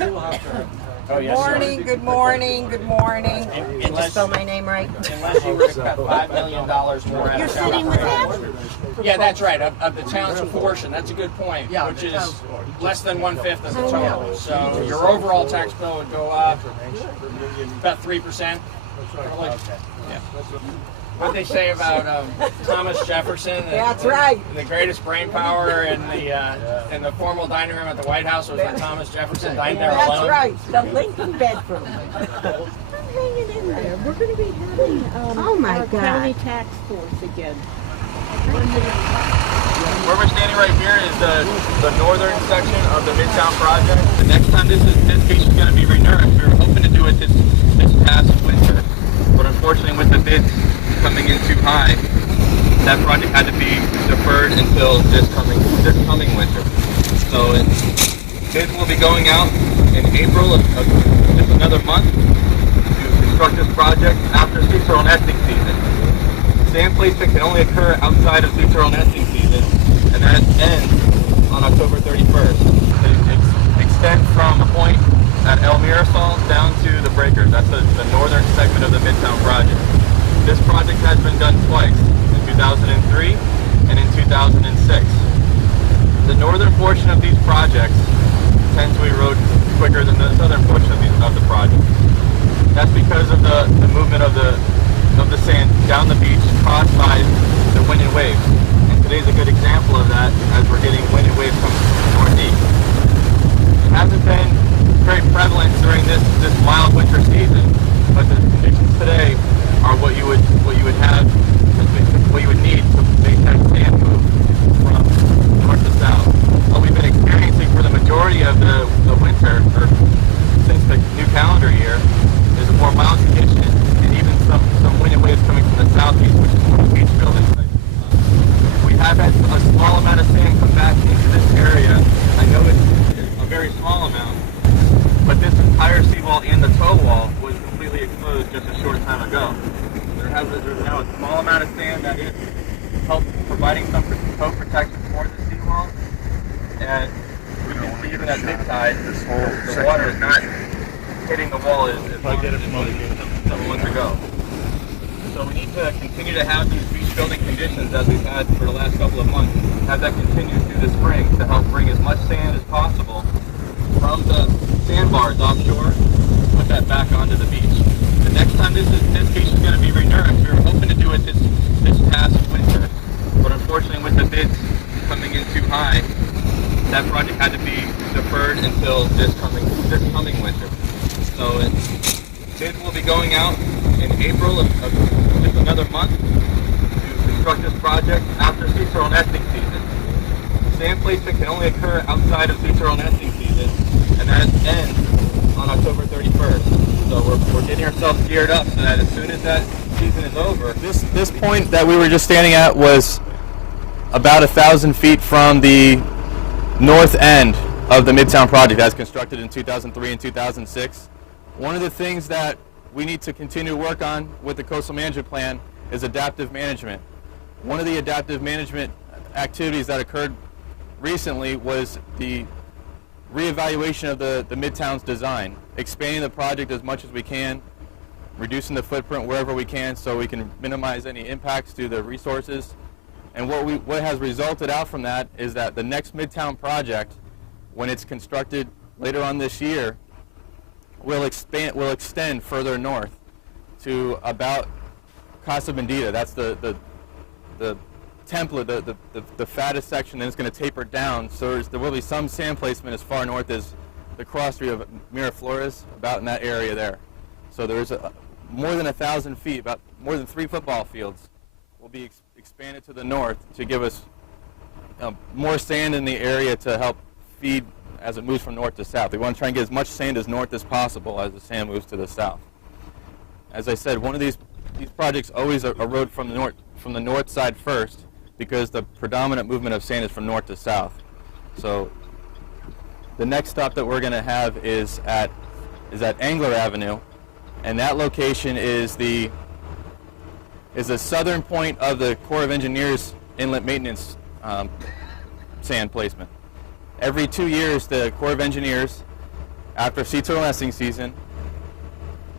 Morning, good morning, good morning. Did you spell my name right? Unless you were to cut $5 million more out You're of sitting with him? Yeah, that's right, of the town's portion. That's a good point, which is less than 1/5 of the total. So your overall tax bill would go up about 3%. Yeah. What they say about Thomas Jefferson? That's right. The greatest brain power in the formal dining room at the White House was when Thomas Jefferson dined there alone. That's right, the Lincoln bedroom. Hanging in there. We're going to be having our county tax force again. Where we're standing right here is the northern section of the Midtown project. The next time this case is going to be renourished, we were hoping to do it this past winter, but unfortunately with the bids coming in too high, that project had to be deferred until this coming winter. So bids will be going out in April of just another month to construct this project after seasonal nesting season. Sand placement can only occur outside of seasonal nesting season, and that ends on October 31st. It extends from a point at El Mirasol down to the breakers. That's the northern segment of the Midtown project. This project has been done twice, in 2003 and in 2006. The northern portion of these projects tends to erode quicker than the southern portion of the project. That's because of the movement of the sand down the beach caused by the wind and waves. And today's a good example of that as we're getting wind and waves coming from the northeast. It hasn't been very prevalent during this mild winter season, but the conditions today are what you would need to make that sand move from north to south. What we've been experiencing for the majority of the winter, or since the new calendar year, is a more mild condition and even some wind and waves coming from the southeast, which is more the beach building. We have had a small amount of sand come back into this area. I know it's a very small amount, but this entire seawall and the toe wall was completely exposed just a short time ago. There's now a small amount of sand that is providing some toe protection for the seawall, and we can see even at mid tide, the water is not hitting the wall as much as it was several months ago. So we need to continue to have these beach building conditions as we've had for the last couple of months. Have that continue through the spring to help bring as much sand as possible from the sandbars offshore, put that back onto the beach. The next time this beach is going to be renourished, we were hoping to do it this past winter, but unfortunately with the bids coming in too high, that project had to be deferred until this coming winter. So bids will be going out in April of just another month to construct this project after seasonal nesting season. Sand placement can only occur outside of seasonal nesting season, and that ends on October 31st. So we're getting ourselves geared up so that as soon as that season is over. This point that we were just standing at was about 1,000 feet from the north end of the Midtown project as constructed in 2003 and 2006. One of the things that we need to continue to work on with the coastal management plan is adaptive management. One of the adaptive management activities that occurred recently was the reevaluation of the Midtown's design, expanding the project as much as we can, reducing the footprint wherever we can so we can minimize any impacts to the resources. And what has resulted out from that is that the next Midtown project, when it's constructed later on this year, will extend further north to about Casa Bendita. That's the template, the fattest section, and it's going to taper down. So there will be some sand placement as far north as the cross street of Miraflores, about in that area there. So there's more than 1,000 feet, about more than 3 football fields will be expanded to the north to give us more sand in the area to help feed as it moves from north to south. We want to try and get as much sand as north as possible as the sand moves to the south. As I said, one of these projects always erode from the north side first, because the predominant movement of sand is from north to south. So the next stop that we're going to have is at Angler Avenue, and that location is the southern point of the Corps of Engineers inlet maintenance sand placement. Every 2 years, the Corps of Engineers after sea turtle nesting season,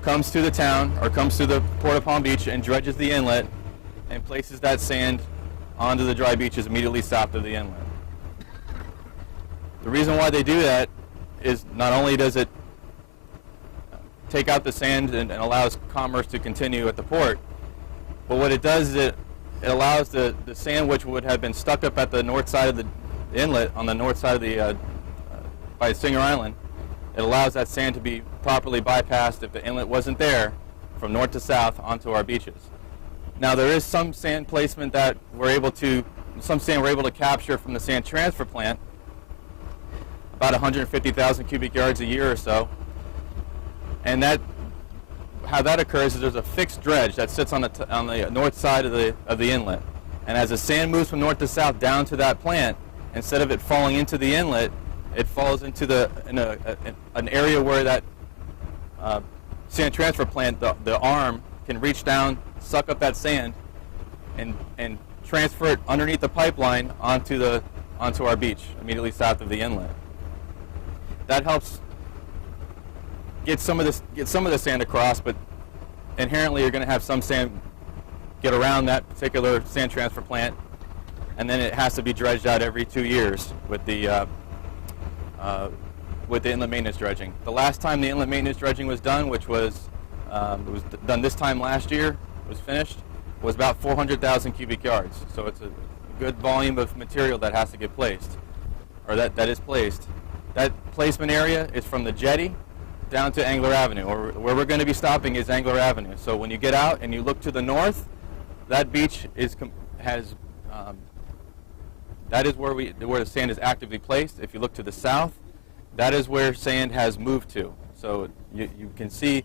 comes to the town or comes to the Port of Palm Beach and dredges the inlet and places that sand onto the dry beaches immediately south of the inlet. The reason why they do that is not only does it take out the sand and allows commerce to continue at the port, but what it does is it allows the sand, which would have been stuck up at the north side of the inlet on the north side of the by Singer Island, it allows that sand to be properly bypassed if the inlet wasn't there from north to south onto our beaches. Now there is some sand placement that some sand we're able to capture from the sand transfer plant, about 150,000 cubic yards a year or so, and how that occurs is there's a fixed dredge that sits on the north side of the inlet, and as the sand moves from north to south down to that plant, instead of it falling into the inlet, it falls into an area where that sand transfer plant, the arm, can reach down, suck up that sand, and transfer it underneath the pipeline onto our beach immediately south of the inlet. That helps get some of the sand across, but inherently you're going to have some sand get around that particular sand transfer plant, and then it has to be dredged out every 2 years with the inlet maintenance dredging. The last time the inlet maintenance dredging was done, which was it was done this time last year, was finished, was about 400,000 cubic yards. So it's a good volume of material that has to get placed, or that is placed. That placement area is from the jetty down to Angler Avenue, or where we're going to be stopping is Angler Avenue. So when you get out and you look to the north, that beach that is where the sand is actively placed. If you look to the south, that is where sand has moved to. So you can see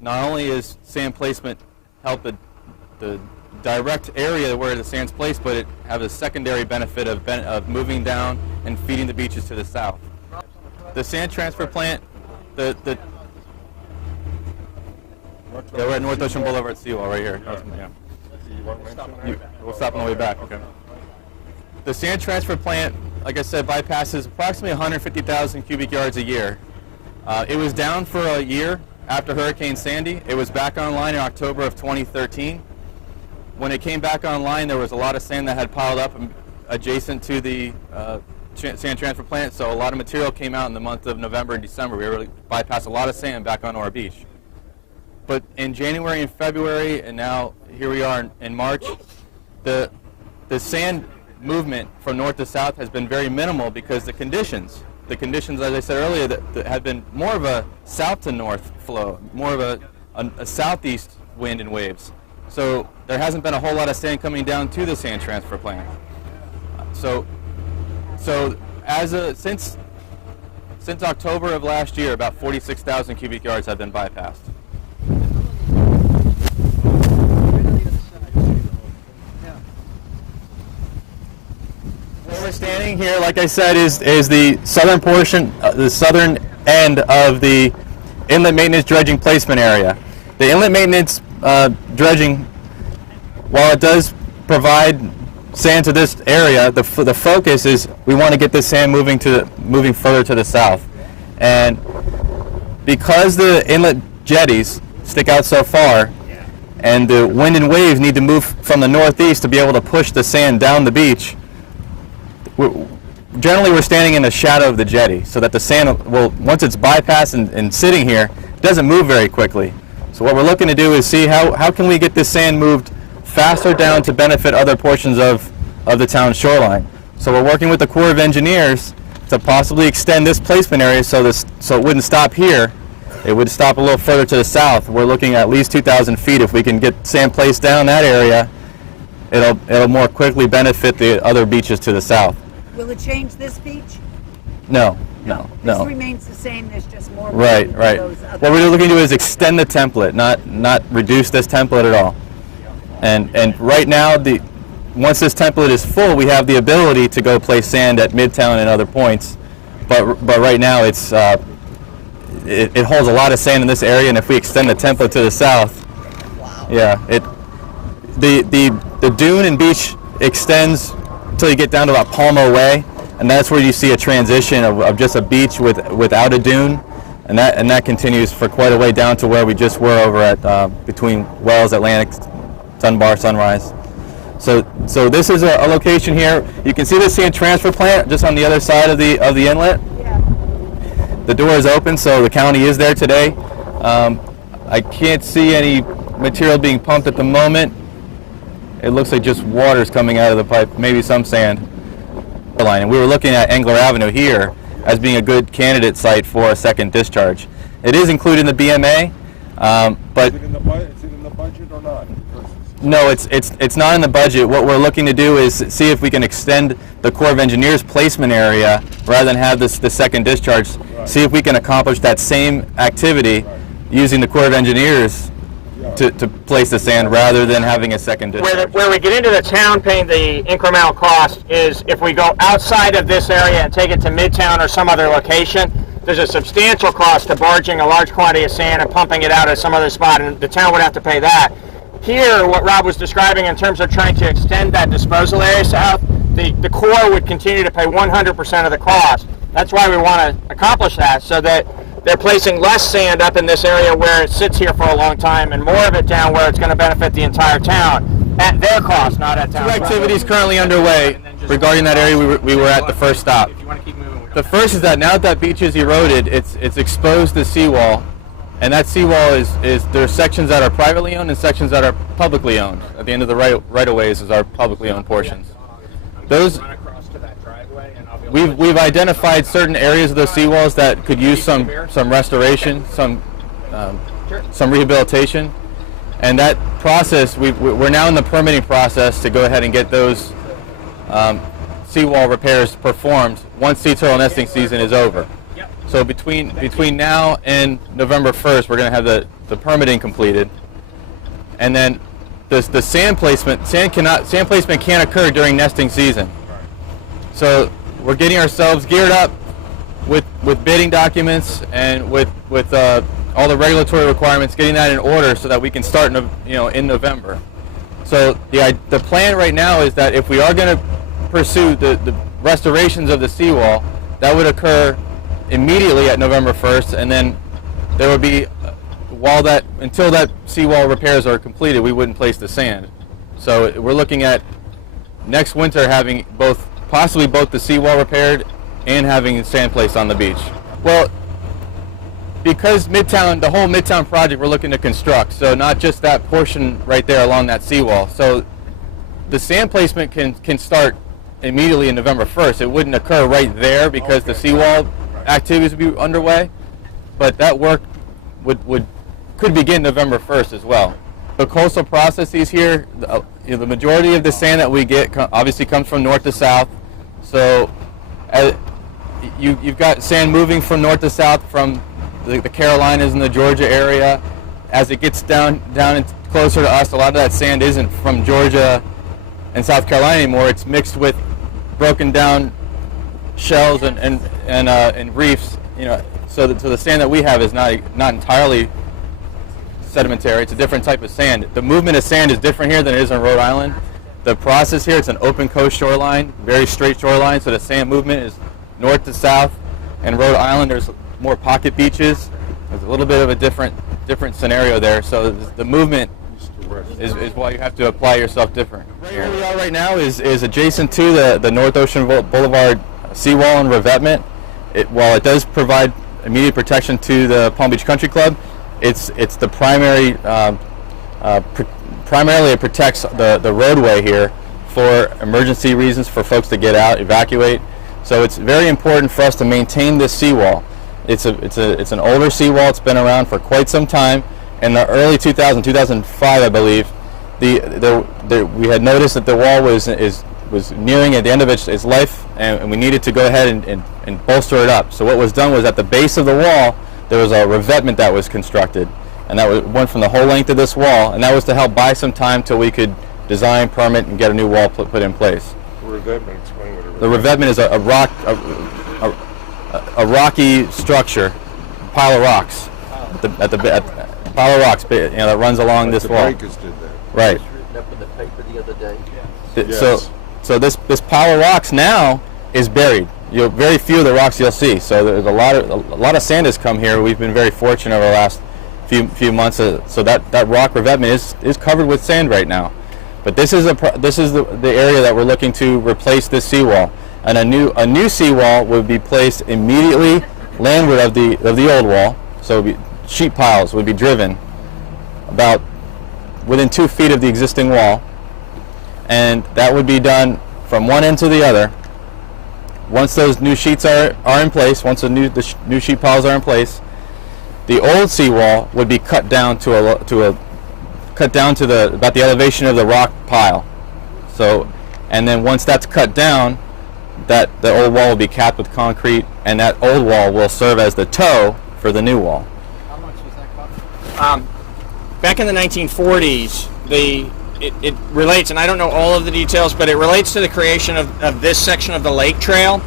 not only is sand placement help the direct area where the sand's placed, but it has a secondary benefit of moving down and feeding the beaches to the south. The sand transfer plant, we're at North Ocean Boulevard Seawall right here. Yeah. We'll stop on the way back. Okay. The sand transfer plant, like I said, bypasses approximately 150,000 cubic yards a year. It was down for a year after Hurricane Sandy. It was back online in October of 2013. When it came back online, there was a lot of sand that had piled up adjacent to the sand transfer plant, so a lot of material came out in the month of November and December. We were able to bypass a lot of sand back onto our beach. But in January and February, and now here we are in March, the sand movement from north to south has been very minimal because the conditions, as I said earlier, that have been more of a south to north flow, more of a southeast wind and waves. So there hasn't been a whole lot of sand coming down to the sand transfer plant. So since October of last year, about 46,000 cubic yards have been bypassed. Where we're standing here, like I said, is the southern portion, the southern end of the inlet maintenance dredging placement area. The inlet maintenance dredging, while it does provide sand to this area, the focus is we want to get this sand moving further to the south. And because the inlet jetties stick out so far, and the wind and waves need to move from the northeast to be able to push the sand down the beach, generally we're standing in the shadow of the jetty so that the sand, once it's bypassed and sitting here, it doesn't move very quickly. So what we're looking to do is see how can we get this sand moved faster down to benefit other portions of the town's shoreline. So we're working with the Corps of Engineers to possibly extend this placement area so it wouldn't stop here. It would stop a little further to the south. We're looking at least 2,000 feet. If we can get sand placed down that area, it'll more quickly benefit the other beaches to the south. Will it change this beach? No. This remains the same. There's just more. Right. What we're looking to do is extend the template, not reduce this template at all. And right now, once this template is full, we have the ability to go place sand at Midtown and other points. But right now, it holds a lot of sand in this area, and if we extend the template to the south, yeah, the dune and beach extends until you get down to about Palmer Way, and that's where you see a transition of just a beach without a dune and that continues for quite a way down to where we just were over at between Wells, Atlantic, Dunbar, Sunrise. So this is a location here. You can see the sand transfer plant just on the other side of the inlet. Yeah. The door is open, so the county is there today. I can't see any material being pumped at the moment. It looks like just water's coming out of the pipe, maybe some sand. And we were looking at Engler Avenue here as being a good candidate site for a second discharge. It is included in the BMA, but Is it in the budget or not? no, it's not in the budget. What we're looking to do is see if we can extend the Corps of Engineers placement area rather than have the second discharge. Right. See if we can accomplish that same activity using the Corps of Engineers to place the sand rather than having a second discharge. Where we get into the town paying the incremental cost is if we go outside of this area and take it to Midtown or some other location, there's a substantial cost to barging a large quantity of sand and pumping it out at some other spot, and the town would have to pay that. Here, what Rob was describing in terms of trying to extend that disposal area south, the Corps would continue to pay 100% of the cost. That's why we want to accomplish that, so that they're placing less sand up in this area where it sits here for a long time and more of it down where it's going to benefit the entire town at their cost, not at town. Two activities currently underway regarding that area we were at the first stop. If you want to keep moving, The first is that now that that beach is eroded, it's exposed to seawall, and that seawall is there's sections that are privately owned and sections that are publicly owned. At the end of the right-of-ways is our publicly owned portions. Those run across to that driveway and I'll be able to we've identified certain areas of those seawalls that could use some restoration, some rehabilitation, and that process we're now in the permitting process to go ahead and get those seawall repairs performed once sea turtle nesting season is over. So between now and November 1st, we're going to have the permitting completed, and then the sand placement can't occur during nesting season. So we're getting ourselves geared up with bidding documents and with all the regulatory requirements, getting that in order so that we can start in November. So the plan right now is that if we are going to pursue the restorations of the seawall, that would occur immediately at November 1st, and then there would be until that seawall repairs are completed, we wouldn't place the sand. So we're looking at next winter having possibly both the seawall repaired and having sand placed on the beach. Well, because the whole Midtown project we're looking to construct, so not just that portion right there along that seawall. So the sand placement can start immediately in November 1st. It wouldn't occur right there because the seawall activities would be underway, but that work could begin November 1st as well. The coastal processes here, the majority of the sand that we get obviously comes from north to south. So you've got sand moving from north to south from the Carolinas and the Georgia area. As it gets down and closer to us, a lot of that sand isn't from Georgia and South Carolina anymore. It's mixed with broken down shells and reefs. So the sand that we have is not entirely sedimentary. It's a different type of sand. The movement of sand is different here than it is in Rhode Island. The process here, it's an open coast shoreline, very straight shoreline, so the sand movement is north to south. In Rhode Island, there's more pocket beaches. There's a little bit of a different scenario there. So the movement is why you have to apply yourself different. Where we are right now is adjacent to the North Ocean Boulevard seawall and revetment. While it does provide immediate protection to the Palm Beach Country Club, it's the primary. Primarily, it protects the roadway here for emergency reasons, for folks to get out, evacuate. So it's very important for us to maintain this seawall. It's an older seawall. It's been around for quite some time. In the early 2005, I believe, we had noticed that the wall was nearing at the end of its life, and we needed to go ahead and bolster it up. So what was done was at the base of the wall, there was a revetment that was constructed, and that went from the whole length of this wall, and that was to help buy some time till we could design, permit, and get a new wall put in place. Revetment, explain what The revetment is a rocky structure, pile of rocks, pile of rocks, that runs along this wall. The breakers did that. Right. Written up in the paper the other day. Yes. So this pile of rocks now is buried. very few of the rocks you'll see. So there's a lot of sand has come here. We've been very fortunate over the last few months. So that rock revetment is covered with sand right now. But this is the area that we're looking to replace this seawall, and a new seawall would be placed immediately landward of the old wall. So sheet piles would be driven about within 2 feet of the existing wall, and that would be done from one end to the other. Once those new sheets are in place, once the new sheet piles are in place, the old seawall would be cut down to about the elevation of the rock pile. So, and then once that's cut down, the old wall will be capped with concrete, and that old wall will serve as the toe for the new wall. How much was that cost? Back in the 1940s, it relates, and I don't know all of the details, but it relates to the creation of this section of the lake trail.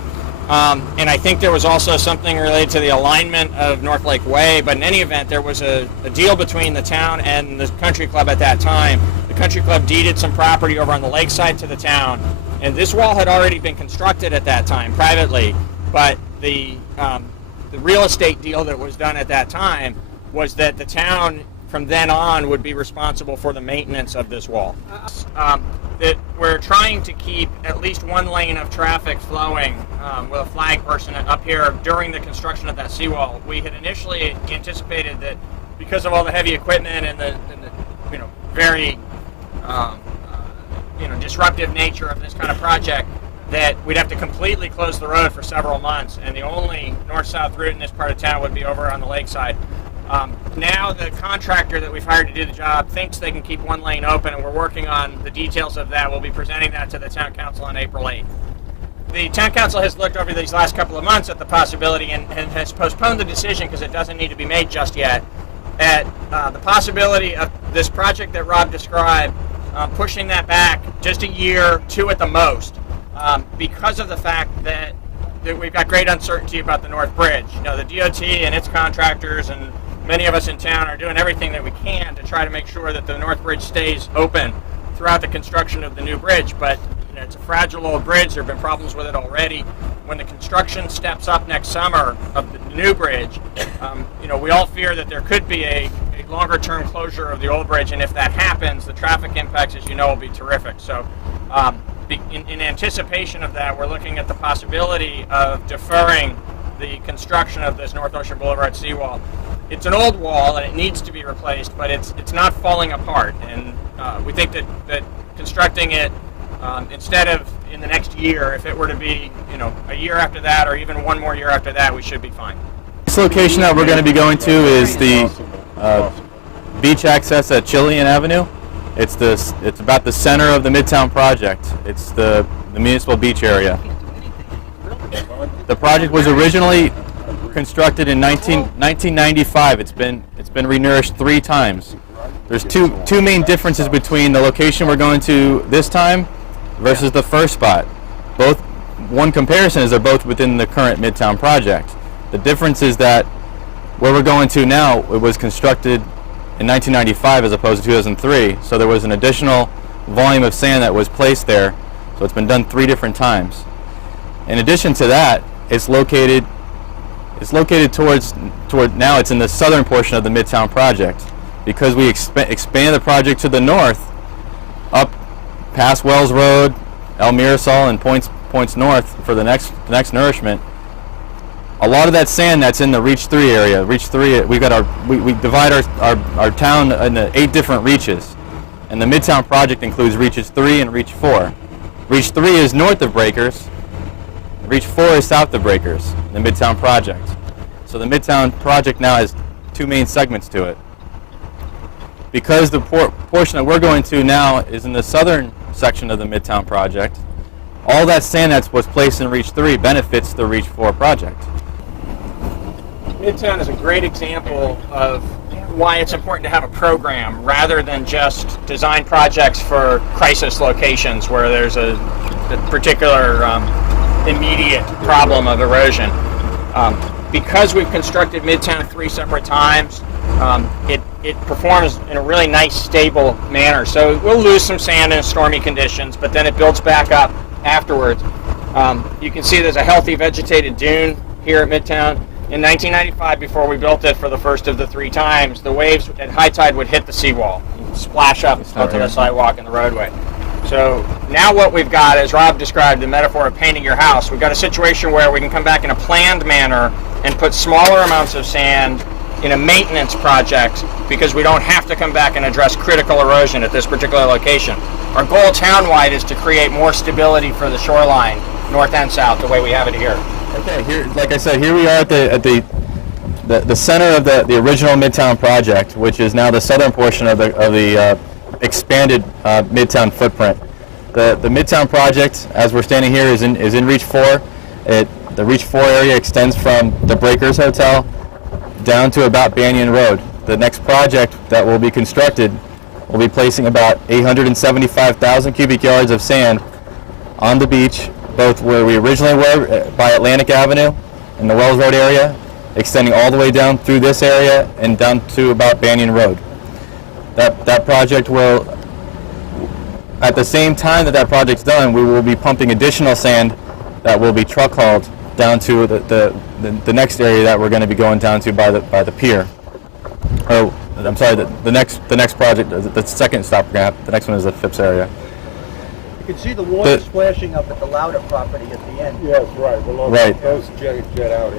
And I think there was also something related to the alignment of North Lake Way, but in any event, there was a deal between the town and the country club at that time. The country club deeded some property over on the lakeside to the town, and this wall had already been constructed at that time privately, but the real estate deal that was done at that time was that the town from then on would be responsible for the maintenance of this wall. That we're trying to keep at least one lane of traffic flowing with a flag person up here during the construction of that seawall. We had initially anticipated that because of all the heavy equipment and the very disruptive nature of this kind of project, that we'd have to completely close the road for several months, and the only north-south route in this part of town would be over on the lakeside. Now the contractor that we've hired to do the job thinks they can keep one lane open, and we're working on the details of that. We'll be presenting that to the town council on April 8th. The town council has looked over these last couple of months at the possibility and has postponed the decision because it doesn't need to be made just yet, at the possibility of this project that Rob described, pushing that back just a year, 2 at the most, because of the fact that we've got great uncertainty about the North Bridge. The DOT and its contractors and many of us in town are doing everything that we can to try to make sure that the North Bridge stays open throughout the construction of the new bridge. But it's a fragile old bridge. There have been problems with it already. When the construction steps up next summer of the new bridge, we all fear that there could be a longer-term closure of the old bridge, and if that happens, the traffic impacts, as you know, will be terrific. So in anticipation of that, we're looking at the possibility of deferring the construction of this North Ocean Boulevard seawall. It's an old wall and it needs to be replaced, but it's not falling apart. And we think that constructing it instead of in the next year, if it were to be a year after that or even one more year after that, we should be fine. This location that we're going to be going to is the beach access at Chilean Avenue. It's about the center of the Midtown project. It's the municipal beach area. The project was originally constructed in 1995. It's been renourished 3 times. There's two main differences between the location we're going to this time versus the first spot. One comparison is they're both within the current Midtown project. The difference is that where we're going to now, it was constructed in 1995 as opposed to 2003, so there was an additional volume of sand that was placed there, so it's been done 3 different times. In addition to that, it's located toward now it's in the southern portion of the Midtown project, because we expand the project to the north, up past Wells Road, El Mirasol, and points north for the next nourishment. A lot of that sand that's in the Reach 3 area. Reach 3, we divide our town into 8 different reaches, and the Midtown project includes Reaches 3 and Reach 4. Reach 3 is north of Breakers. Reach 4 is south of Breakers, the Midtown project. So the Midtown project now has 2 main segments to it. Because the portion that we're going to now is in the southern section of the Midtown project, all that sand that was placed in Reach 3 benefits the Reach 4 project. Midtown is a great example of why it's important to have a program rather than just design projects for crisis locations where there's a particular immediate problem of erosion. Because we've constructed Midtown 3 separate times, it performs in a really nice, stable manner. So we'll lose some sand in stormy conditions, but then it builds back up afterwards. You can see there's a healthy vegetated dune here at Midtown. In 1995, before we built it for the first of the 3 times, the waves at high tide would hit the seawall, splash up onto the sidewalk and the roadway. So now what we've got, as Rob described the metaphor of painting your house, we've got a situation where we can come back in a planned manner and put smaller amounts of sand in a maintenance project because we don't have to come back and address critical erosion at this particular location. Our goal townwide is to create more stability for the shoreline, north and south, the way we have it here. Okay, here, like I said, here we are at the center of the original Midtown project, which is now the southern portion of the expanded Midtown footprint. The Midtown project, as we're standing here, is in Reach 4. The Reach 4 area extends from the Breakers Hotel down to about Banyan Road. The next project that will be constructed will be placing about 875,000 cubic yards of sand on the beach, both where we originally were by Atlantic Avenue in the Wells Road area, extending all the way down through this area and down to about Banyan Road. That project will, at the same time that project's done, we will be pumping additional sand that will be truck hauled down to the next area that we're going to be going down to by the pier. Oh, I'm sorry, the next project, the second stop we're going to have, the next one is the Phipps area. You can see the water splashing up at the Lauder property at the end. Yes, right. Well, right. Those jet out.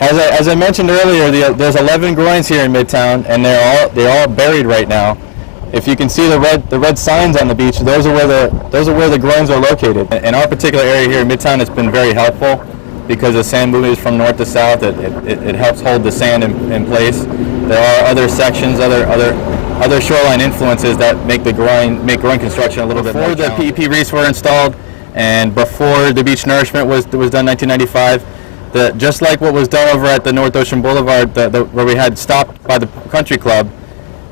As I mentioned earlier, there's 11 groins here in Midtown, and they're all buried right now. If you can see the red signs on the beach, those are where the groins are located. In our particular area here in Midtown, it's been very helpful because the sand moves from north to south. It helps hold the sand in place. There are other sections, other shoreline influences that make groin construction a little bit more challenging. Before the PEP reefs were installed, and before the beach nourishment was done in 1995. Just like what was done over at the North Ocean Boulevard, where we had stopped by the country club,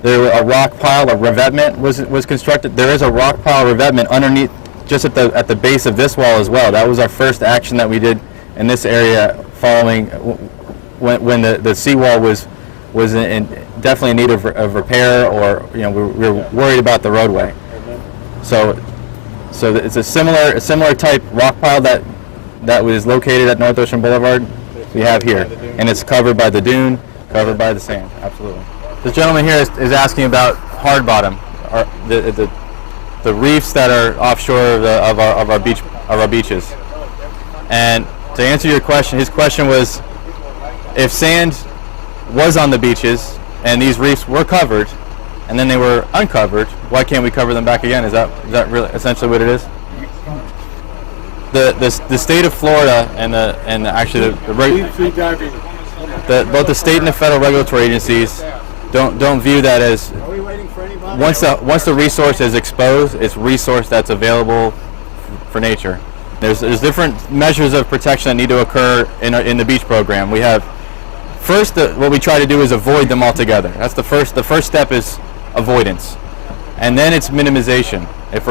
a rock pile of revetment was constructed. There is a rock pile of revetment underneath, just at the base of this wall as well. That was our first action that we did in this area, following when the seawall was definitely in need of repair, or we were worried about the roadway. So it's a similar type rock pile that was located at North Ocean Boulevard, we have here. And it's covered by the dune, covered by the sand, absolutely. This gentleman here is asking about hard bottom, the reefs that are offshore of our beaches. And to answer your question, his question was, if sand was on the beaches and these reefs were covered, and then they were uncovered, why can't we cover them back again? Is that really essentially what it is? The state of Florida and actually both the state and the federal regulatory agencies don't view that as, once the resource is exposed, it's resource that's available for nature. There's different measures of protection that need to occur in the beach program. We have first what we try to do is avoid them altogether. That's the first step is avoidance, and then it's minimization. If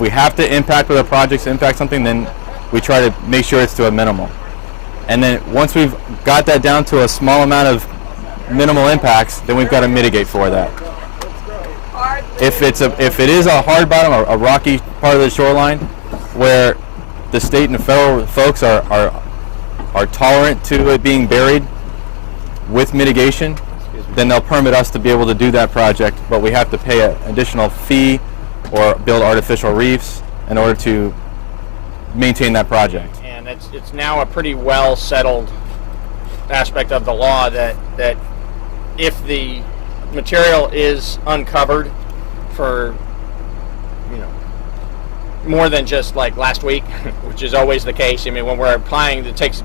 we have to impact with our projects, impact something, then we try to make sure it's to a minimal. And then once we've got that down to a small amount of minimal impacts, then we've got to mitigate for that. If it is a hard bottom or a rocky part of the shoreline where the state and the federal folks are tolerant to it being buried with mitigation, then they'll permit us to be able to do that project, but we have to pay an additional fee or build artificial reefs in order to maintain that project. And it's now a pretty well settled aspect of the law that if the material is uncovered for more than just like last week, which is always the case. I mean, when we're applying, it takes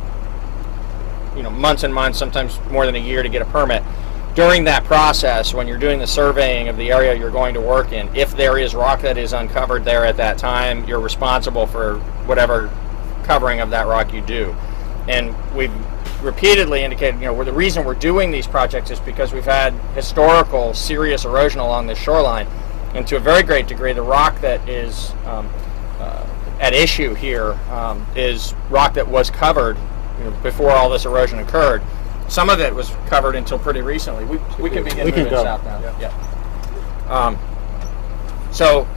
months and months, sometimes more than a year to get a permit. During that process, when you're doing the surveying of the area you're going to work in, if there is rock that is uncovered there at that time, you're responsible for whatever covering of that rock you do. And we've repeatedly indicated, the reason we're doing these projects is because we've had historical serious erosion along the shoreline. And to a very great degree, the rock that is at issue here is rock that was covered before all this erosion occurred. Some of it was covered until pretty recently. We can begin moving south now. Yeah. So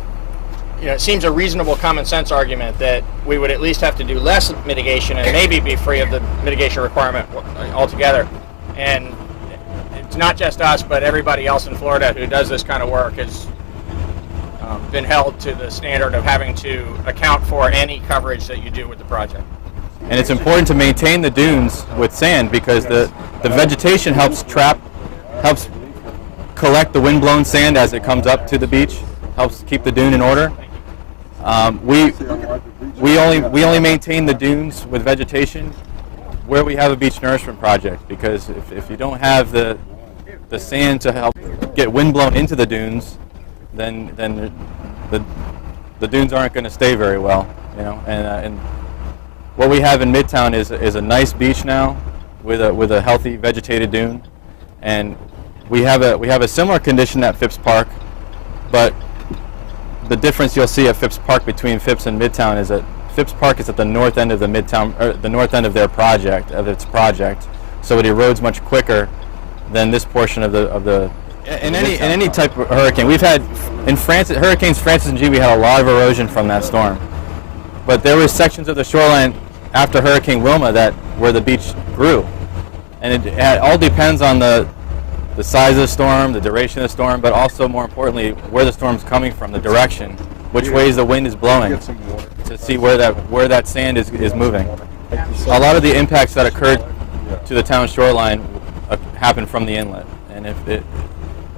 it seems a reasonable common sense argument that we would at least have to do less mitigation and maybe be free of the mitigation requirement altogether. And it's not just us, but everybody else in Florida who does this kind of work has been held to the standard of having to account for any coverage that you do with the project. And it's important to maintain the dunes with sand because the vegetation helps collect the windblown sand as it comes up to the beach, helps keep the dune in order. We only maintain the dunes with vegetation where we have a beach nourishment project, because if you don't have the sand to help get wind blown into the dunes, then the dunes aren't going to stay very well, And what we have in Midtown is a nice beach now with a healthy vegetated dune, and we have a similar condition at Phipps Park, but the difference you'll see at Phipps Park between Phipps and Midtown is that Phipps Park is at the north end of the Midtown, or the north end of its project, so it erodes much quicker than this portion of the. In any type of hurricane, we've had in Hurricanes Francis and G, we had a lot of erosion from that storm, but there were sections of the shoreline after Hurricane Wilma where the beach grew, and it all depends on the size of the storm, the duration of the storm, but also more importantly where the storm's coming from, the direction, which ways the wind is blowing, to see where that sand is moving. A lot of the impacts that occurred to the town shoreline happened from the inlet, and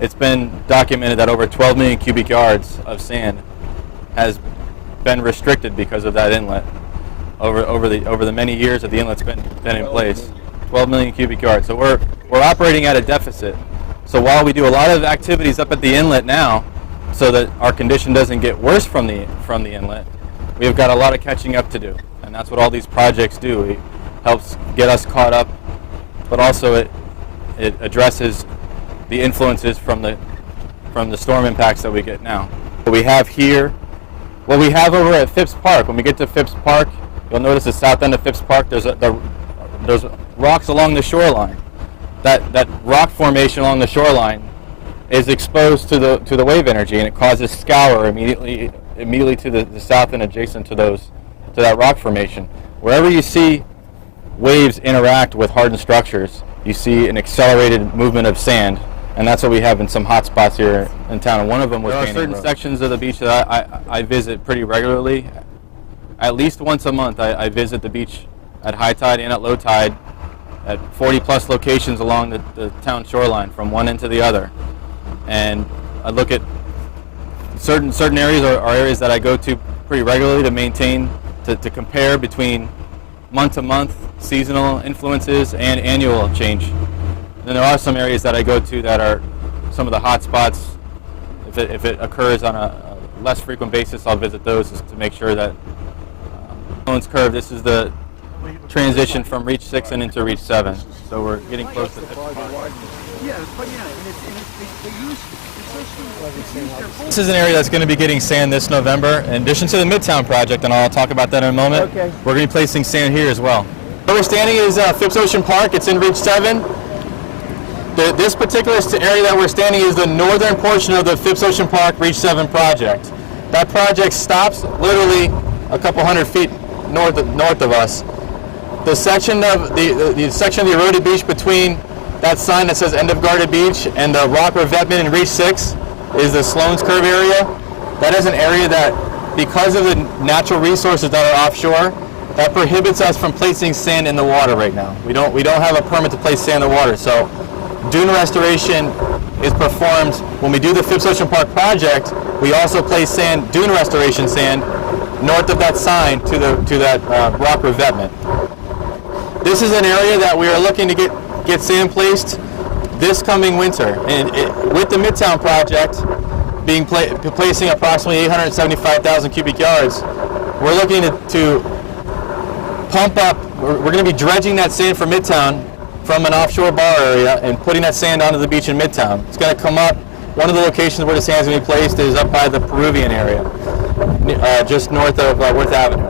it's been documented that over 12 million cubic yards of sand has been restricted because of that inlet over the many years that the inlet's been in place. 12 million cubic yards. So we're operating at a deficit. So while we do a lot of activities up at the inlet now, so that our condition doesn't get worse from the inlet, we've got a lot of catching up to do, and that's what all these projects do. It helps get us caught up, but also it addresses the influences from the storm impacts that we get now. What we have here, what we have over at Phipps Park. When we get to Phipps Park, you'll notice the south end of Phipps Park. There's rocks along the shoreline. That rock formation along the shoreline is exposed to the wave energy, and it causes scour immediately to the south and adjacent to that rock formation. Wherever you see waves interact with hardened structures, you see an accelerated movement of sand, and that's what we have in some hot spots here in town. And one of them was there are certain sections of the beach that I visit pretty regularly. At least once a month, I visit the beach at high tide and at low tide at 40 plus locations along the town shoreline from one end to the other. And I look at certain areas are areas that I go to pretty regularly to maintain, to compare between month to month seasonal influences and annual change. And then there are some areas that I go to that are some of the hot spots. If it occurs on a less frequent basis, I'll visit those just to make sure that Sloan's curve, this is the transition from reach 6 and into reach 7. So we're getting close to 50. This is an area that's going to be getting sand this November, in addition to the Midtown project, and I'll talk about that in a moment. Okay. We're going to be placing sand here as well. Where we're standing is Phipps Ocean Park. It's in reach 7. This particular area that we're standing is the northern portion of the Phipps Ocean Park Reach 7 project. That project stops literally a couple hundred feet north of us. The section of the eroded beach between that sign that says end of guarded beach and the rock revetment in reach 6 is the Sloan's Curve area. That is an area that, because of the natural resources that are offshore, that prohibits us from placing sand in the water right now. We don't have a permit to place sand in the water. So dune restoration is performed when we do the Phipps Ocean Park project. We also place dune restoration sand north of that sign to that rock revetment. This is an area that we are looking to get sand placed this coming winter, and with the Midtown project placing approximately 875,000 cubic yards, we're looking to pump up. We're going to be dredging that sand for Midtown from an offshore bar area and putting that sand onto the beach in Midtown. It's going to come up. One of the locations where the sand is going to be placed is up by the Peruvian area, just north of Worth Avenue.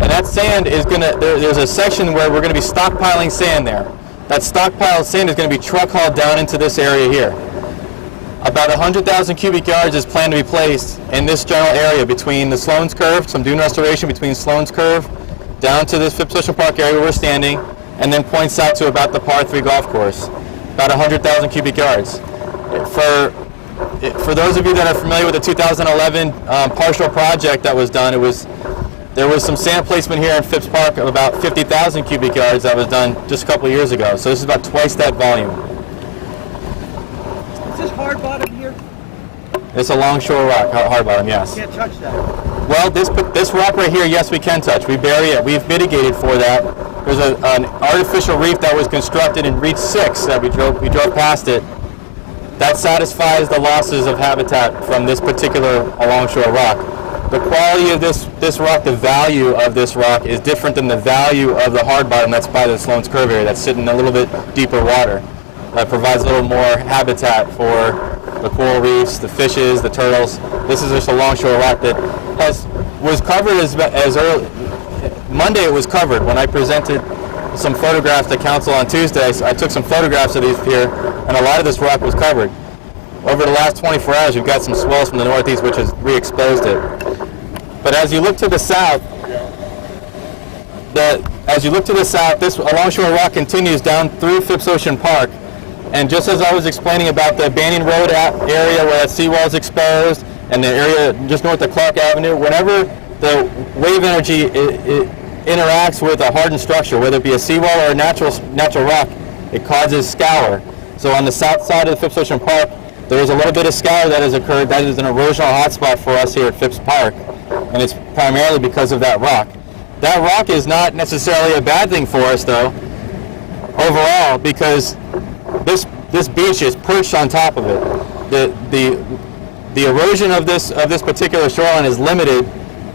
And that sand is there's a section where we're going to be stockpiling sand there. That stockpiled sand is going to be truck hauled down into this area here. About 100,000 cubic yards is planned to be placed in this general area between the Sloan's Curve, some dune restoration between Sloan's Curve, down to this Phipps Ocean Park area where we're standing, and then points out to about the par 3 golf course. About 100,000 cubic yards. For those of you that are familiar with the 2011 partial project that was done, there was some sand placement here in Phipps Park of about 50,000 cubic yards that was done just a couple of years ago. So this is about twice that volume. Is this hard bottom here? It's a longshore rock, hard bottom, yes. Can't touch that. Well, this rock right here, yes, we can touch. We bury it. We've mitigated for that. There's an artificial reef that was constructed in Reach 6 that we drove past it. That satisfies the losses of habitat from this particular longshore rock. The quality of this rock, the value of this rock is different than the value of the hard bottom that's by the Sloan's Curve area that's sitting in a little bit deeper water. That provides a little more habitat for the coral reefs, the fishes, the turtles. This is just a longshore rock that was covered as early. Monday it was covered. When I presented some photographs to council on Tuesday, I took some photographs of these here, and a lot of this rock was covered. Over the last 24 hours, we've got some swells from the northeast which has re-exposed it. But as you look to the south, this longshore rock continues down through Phipps Ocean Park. And just as I was explaining about the Banning Road area where that seawall is exposed, and the area just north of Clark Avenue, whenever the wave energy interacts with a hardened structure, whether it be a seawall or a natural rock, it causes scour. So on the south side of the Phipps Ocean Park, there is a little bit of scour that has occurred. That is an erosional hotspot for us here at Phipps Park, and it's primarily because of that rock. That rock is not necessarily a bad thing for us, though, overall, because this beach is perched on top of it. The erosion of this particular shoreline is limited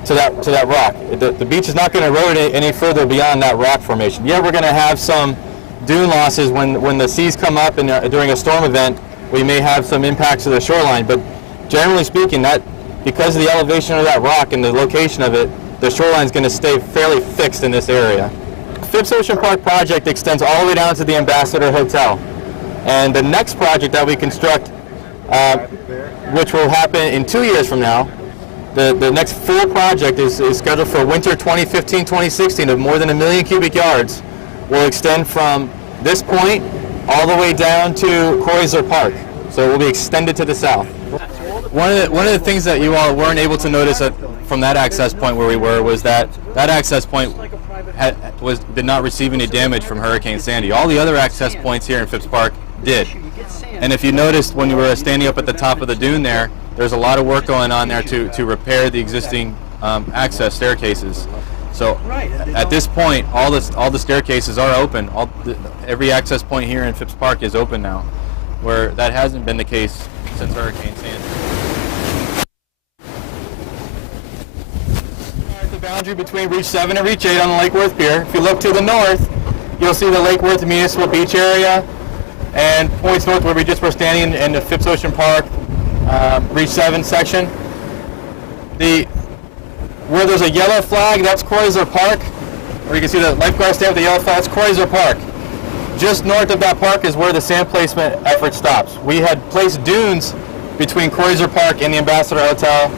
to that rock. The beach is not going to erode any further beyond that rock formation. Yeah, we're going to have some dune losses when the seas come up and during a storm event. We may have some impacts to the shoreline, but generally speaking, that because of the elevation of that rock and the location of it, the shoreline is going to stay fairly fixed in this area. Phipps Ocean Park project extends all the way down to the Ambassador Hotel. And the next project that we construct, which will happen in 2 years from now, the next full project is scheduled for winter 2015-2016 of more than 1 million cubic yards, will extend from this point all the way down to Croiser Park. So it will be extended to the south. One of the things that you all weren't able to notice from that access point where we were was that access point did not receive any damage from Hurricane Sandy. All the other access points here in Phipps Park did. And if you noticed when we were standing up at the top of the dune there's a lot of work going on there to repair the existing access staircases. So at this point, all the staircases are open. Every access point here in Phipps Park is open now, where that hasn't been the case since Hurricane Sandy. At the boundary between Reach 7 and Reach 8 on the Lake Worth Pier, if you look to the north, you'll see the Lake Worth Municipal Beach area, and points north where we just were standing in the Phipps Ocean Park Reach 7 section. Where there's a yellow flag, that's Croiser Park. Where you can see the lifeguard stand with the yellow flag, that's Croiser Park. Just north of that park is where the sand placement effort stops. We had placed dunes between Croiser Park and the Ambassador Hotel,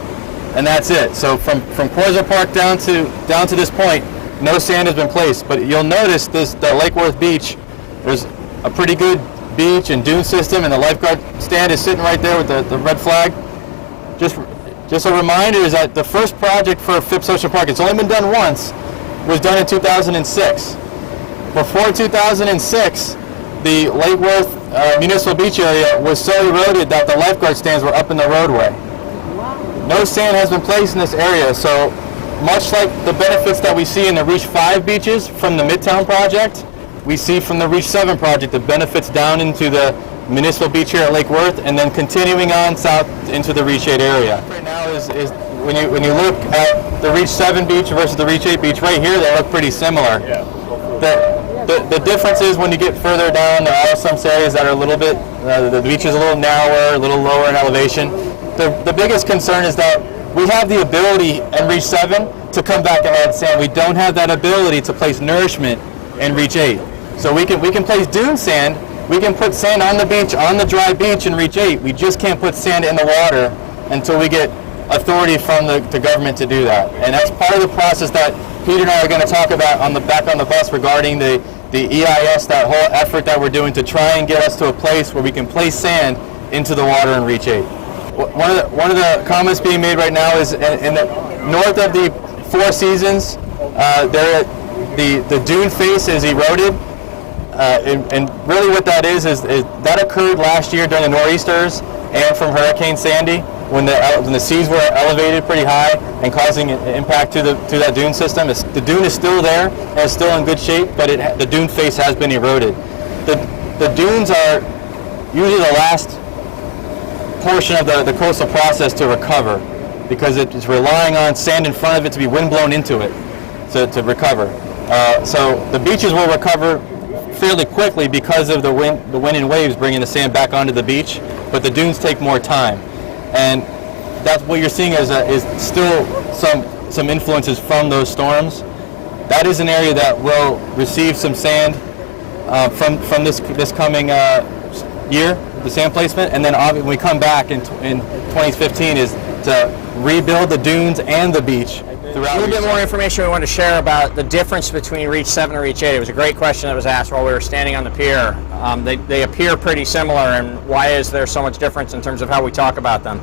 and that's it. So from Croiser Park down to this point, no sand has been placed. But you'll notice the Lake Worth Beach, there's a pretty good beach and dune system, and the lifeguard stand is sitting right there with the red flag. Just a reminder is that the first project for Phipps Ocean Park, it's only been done once, was done in 2006. Before 2006, the Lake Worth Municipal Beach area was so eroded that the lifeguard stands were up in the roadway. No sand has been placed in this area, so much like the benefits that we see in the Reach 5 beaches from the Midtown project, we see from the Reach 7 project the benefits down into the municipal beach here at Lake Worth, and then continuing on south into the Reach 8 area. Right now is when you look at the Reach 7 beach versus the Reach 8 beach, right here they look pretty similar. Yeah. The difference is when you get further down, there are some areas that are a little bit, the beach is a little narrower, a little lower in elevation. The biggest concern is that we have the ability in Reach 7 to come back and add sand. We don't have that ability to place nourishment in Reach 8. So we can place dune sand, we can put sand on the beach, on the dry beach in Reach 8. We just can't put sand in the water until we get authority from the government to do that. And that's part of the process that Peter and I are going to talk about back on the bus regarding the EIS, that whole effort that we're doing to try and get us to a place where we can place sand into the water in Reach 8. One of the comments being made right now is in the north of the Four Seasons, the dune face is eroded. And really what that is that occurred last year during the nor'easters and from Hurricane Sandy when the seas were elevated pretty high and causing an impact to that dune system. The dune is still there and it's still in good shape, but the dune face has been eroded. The dunes are usually the last portion of the coastal process to recover because it's relying on sand in front of it to be windblown into it to recover. So the beaches will recover fairly quickly because of the wind and waves bringing the sand back onto the beach, but the dunes take more time. And that's what you're seeing is still some influences from those storms. That is an area that will receive some sand from this coming year, the sand placement, and then when we come back in 2015 is to rebuild the dunes and the beach. A little bit more information we want to share about the difference between Reach 7 and Reach 8. It was a great question that was asked while we were standing on the pier. They appear pretty similar, and why is there so much difference in terms of how we talk about them?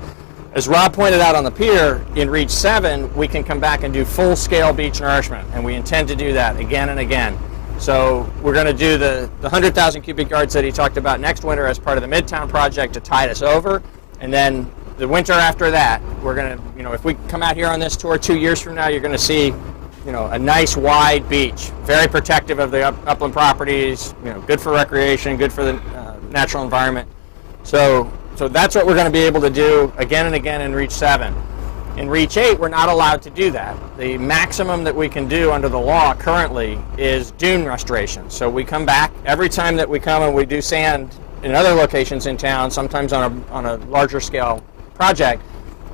As Rob pointed out on the pier, in Reach 7, we can come back and do full-scale beach nourishment, and we intend to do that again and again. So we're going to do the 100,000 cubic yards that he talked about next winter as part of the Midtown project to tide us over, and then the winter after that, we're going to, if we come out here on this tour 2 years from now, you're going to see, a nice wide beach, very protective of the upland properties, good for recreation, good for the natural environment. So that's what we're going to be able to do again and again in Reach 7. In Reach 8, we're not allowed to do that. The maximum that we can do under the law currently is dune restoration. So we come back every time that we come and we do sand in other locations in town, sometimes on a larger scale project,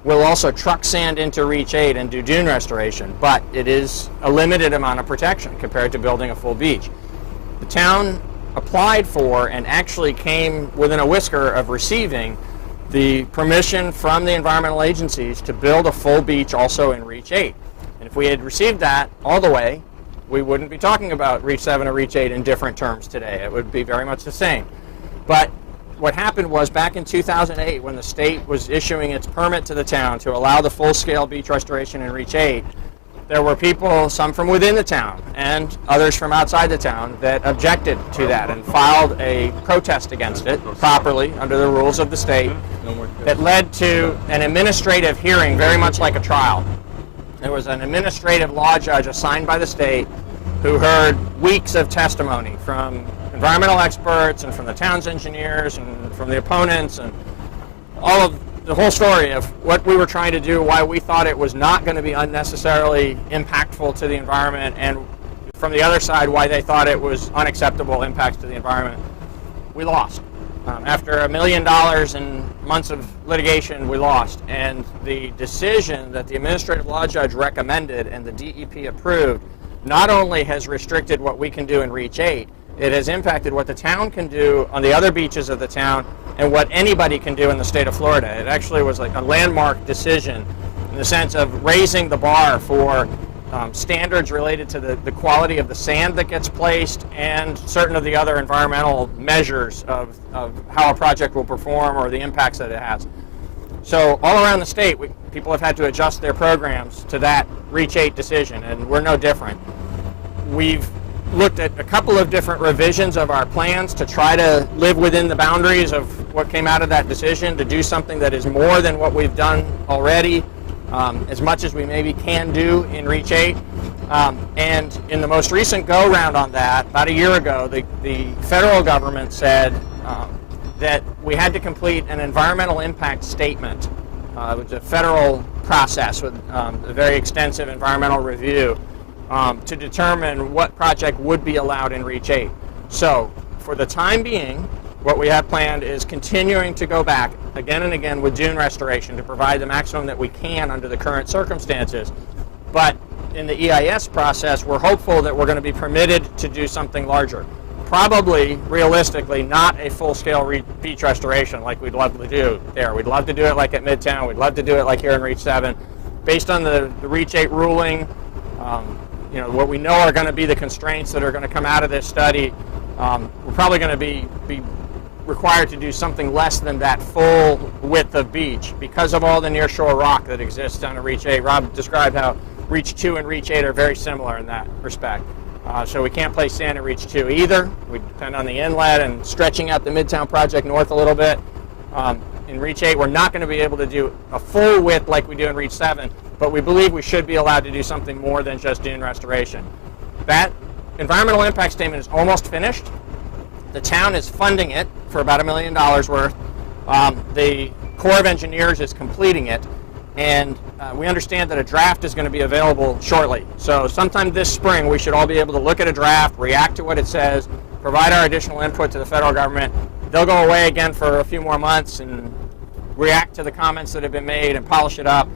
we'll also truck sand into Reach 8 and do dune restoration, but it is a limited amount of protection compared to building a full beach. The town applied for and actually came within a whisker of receiving the permission from the environmental agencies to build a full beach also in Reach 8. And if we had received that all the way, we wouldn't be talking about Reach 7 or Reach 8 in different terms today. It would be very much the same. But what happened was back in 2008 when the state was issuing its permit to the town to allow the full-scale beach restoration in Reach 8, there were people, some from within the town and others from outside the town, that objected to that and filed a protest against it properly under the rules of the state that led to an administrative hearing very much like a trial. There was an administrative law judge assigned by the state who heard weeks of testimony from environmental experts and from the town's engineers and from the opponents and all of the whole story of what we were trying to do, why we thought it was not going to be unnecessarily impactful to the environment, and from the other side, why they thought it was unacceptable impacts to the environment. We lost. After $1 million and months of litigation, we lost. And the decision that the administrative law judge recommended and the DEP approved not only has restricted what we can do in Reach 8, it has impacted what the town can do on the other beaches of the town and what anybody can do in the state of Florida. It actually was like a landmark decision in the sense of raising the bar for standards related to the quality of the sand that gets placed and certain of the other environmental measures of how a project will perform or the impacts that it has. So all around the state, people have had to adjust their programs to that Reach 8 decision, and we're no different. We've looked at a couple of different revisions of our plans to try to live within the boundaries of what came out of that decision, to do something that is more than what we've done already, as much as we maybe can do in Reach 8. And in the most recent go-round on that, about a year ago, the federal government said that we had to complete an environmental impact statement. It was a federal process with a very extensive environmental review to determine what project would be allowed in Reach 8. So, for the time being, what we have planned is continuing to go back again and again with dune restoration to provide the maximum that we can under the current circumstances. But in the EIS process, we're hopeful that we're going to be permitted to do something larger. probably, realistically, not a full-scale beach restoration like we'd love to do there. We'd love to do it like at Midtown. We'd love to do it like here in Reach 7. Based on the Reach 8 ruling, what we know are going to be the constraints that are going to come out of this study, we're probably going to be required to do something less than that full width of beach because of all the nearshore rock that exists on a Reach 8. Rob described how Reach 2 and Reach 8 are very similar in that respect. So we can't place sand at Reach 2 either. We depend on the inlet and stretching out the Midtown project north a little bit. In Reach 8, we're not going to be able to do a full width like we do in Reach 7, but we believe we should be allowed to do something more than just dune restoration. That environmental impact statement is almost finished. The town is funding it for about $1 million worth. The Corps of Engineers is completing it, and we understand that a draft is going to be available shortly. So sometime this spring, we should all be able to look at a draft, react to what it says, provide our additional input to the federal government. They'll go away again for a few more months and react to the comments that have been made and polish it up.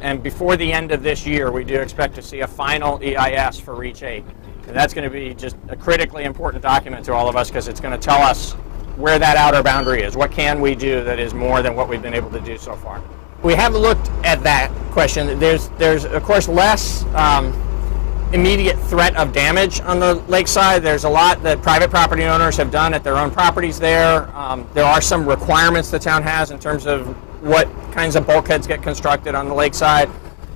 And before the end of this year, we do expect to see a final EIS for Reach 8. And that's going to be just a critically important document to all of us because it's going to tell us where that outer boundary is. What can we do that is more than what we've been able to do so far? We have looked at that question. There's of course less immediate threat of damage on the lakeside. There's a lot that private property owners have done at their own properties there. There are some requirements the town has in terms of what kinds of bulkheads get constructed on the lakeside.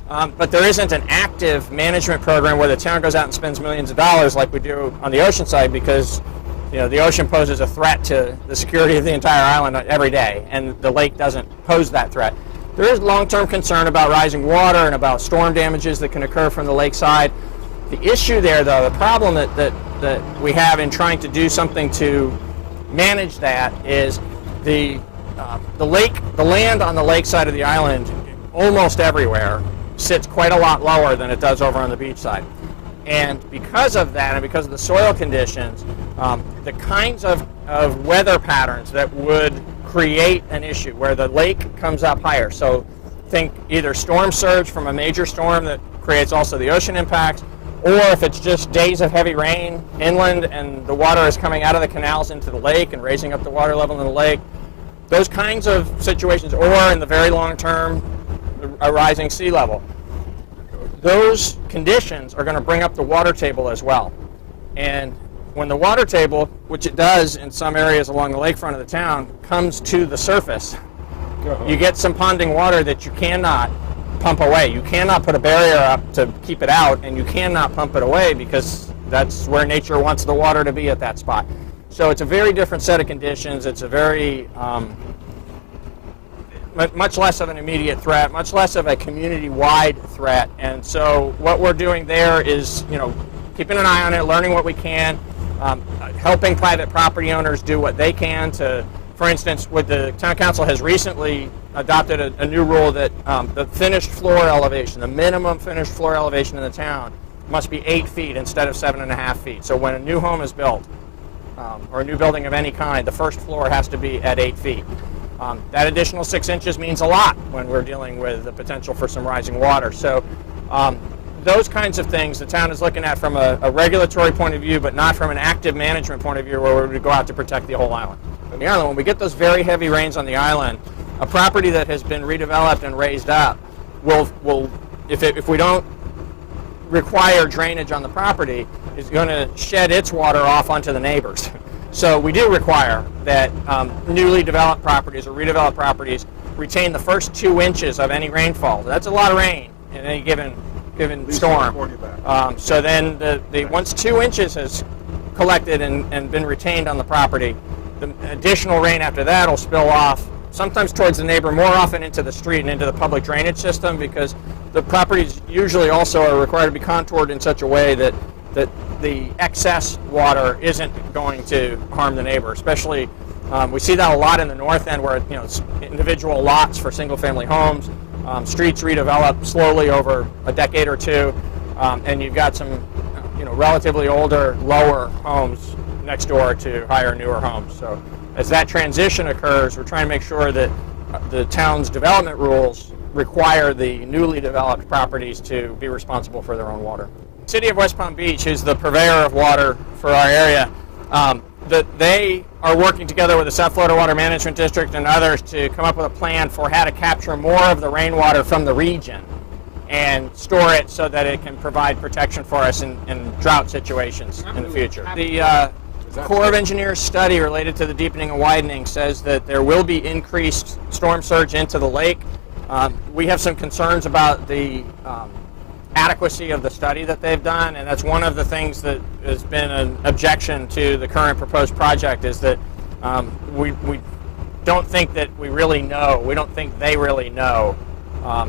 But there isn't an active management program where the town goes out and spends millions of dollars like we do on the ocean side because the ocean poses a threat to the security of the entire island every day, and the lake doesn't pose that threat. There is long-term concern about rising water and about storm damages that can occur from the lakeside. The issue there, though, the problem that we have in trying to do something to manage that is the land on the lakeside of the island, almost everywhere, sits quite a lot lower than it does over on the beach side. And because of that, and because of the soil conditions, the kinds of weather patterns that would create an issue where the lake comes up higher. So think either storm surge from a major storm that creates also the ocean impacts, or if it's just days of heavy rain inland and the water is coming out of the canals into the lake and raising up the water level in the lake. Those kinds of situations, or in the very long term, a rising sea level. Those conditions are going to bring up the water table as well. And when the water table, which it does in some areas along the lakefront of the town, comes to the surface, you get some ponding water that you cannot pump away. You cannot put a barrier up to keep it out, and you cannot pump it away because that's where nature wants the water to be at that spot. So it's a very different set of conditions. It's a very much less of an immediate threat, much less of a community-wide threat. And so what we're doing there is, keeping an eye on it, learning what we can, helping private property owners do what they can to, for instance, what the town council has recently adopted a new rule that the finished floor elevation, the minimum finished floor elevation in the town must be 8 feet instead of 7.5 feet. So when a new home is built, or a new building of any kind, the first floor has to be at 8 feet. That additional 6 inches means a lot when we're dealing with the potential for some rising water. So those kinds of things the town is looking at from a regulatory point of view, but not from an active management point of view where we would go out to protect the whole island. On the island, when we get those very heavy rains on the island, a property that has been redeveloped and raised up will if we don't require drainage on the property, is going to shed its water off onto the neighbors. So we do require that newly developed properties or redeveloped properties retain the first 2 inches of any rainfall. That's a lot of rain in any given storm. So then once 2 inches has collected and been retained on the property, the additional rain after that will spill off, sometimes towards the neighbor, more often into the street and into the public drainage system, because the properties usually also are required to be contoured in such a way that the excess water isn't going to harm the neighbor. Especially, we see that a lot in the north end where it's individual lots for single-family homes, streets redevelop slowly over a decade or two, and you've got some relatively older, lower homes next door to higher, newer homes. So as that transition occurs, we're trying to make sure that the town's development rules require the newly developed properties to be responsible for their own water. The City of West Palm Beach is the purveyor of water for our area. That they are working together with the South Florida Water Management District and others to come up with a plan for how to capture more of the rainwater from the region and store it so that it can provide protection for us in drought situations in the future. The Corps of Engineers study related to the deepening and widening says that there will be increased storm surge into the lake. We have some concerns about the adequacy of the study that they've done, and that's one of the things that has been an objection to the current proposed project, is that we don't think that we really know, we don't think they really know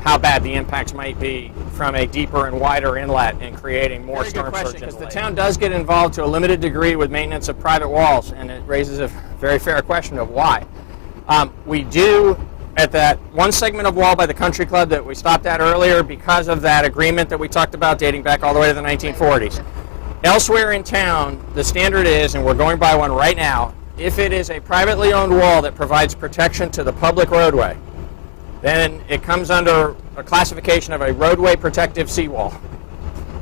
how bad the impacts might be from a deeper and wider inlet and creating more storm surge. Because the town does get involved to a limited degree with maintenance of private walls, and it raises a very fair question of why. We do, at that one segment of wall by the country club that we stopped at earlier, because of that agreement that we talked about dating back all the way to the 1940s. Elsewhere in town, the standard is, and we're going by one right now, if it is a privately owned wall that provides protection to the public roadway, then it comes under a classification of a roadway protective seawall.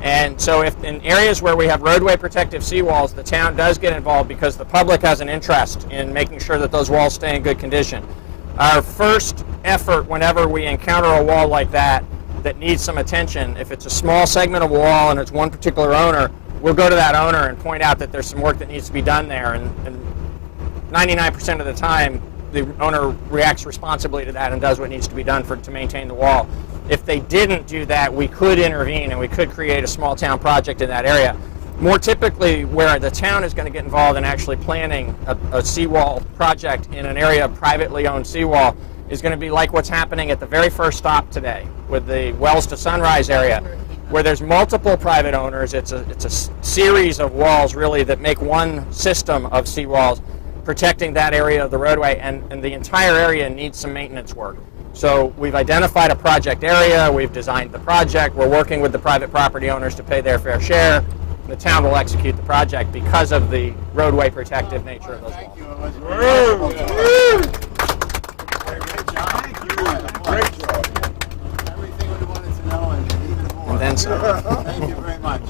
And so if in areas where we have roadway protective seawalls, the town does get involved because the public has an interest in making sure that those walls stay in good condition. Our first effort whenever we encounter a wall like that needs some attention, if it's a small segment of wall and it's one particular owner, we'll go to that owner and point out that there's some work that needs to be done there. And 99% of the time, the owner reacts responsibly to that and does what needs to be done to maintain the wall. If they didn't do that, we could intervene and we could create a small town project in that area. More typically, where the town is going to get involved in actually planning a seawall project in an area of privately owned seawall is going to be like what's happening at the very first stop today with the Wells to Sunrise area, where there's multiple private owners. It's a series of walls really that make one system of seawalls protecting that area of the roadway, and the entire area needs some maintenance work. So we've identified a project area, we've designed the project, we're working with the private property owners to pay their fair share. The town will execute the project because of the roadway protective nature of those walls. Great job. Everything we wanted to know and then some. Thank you very much.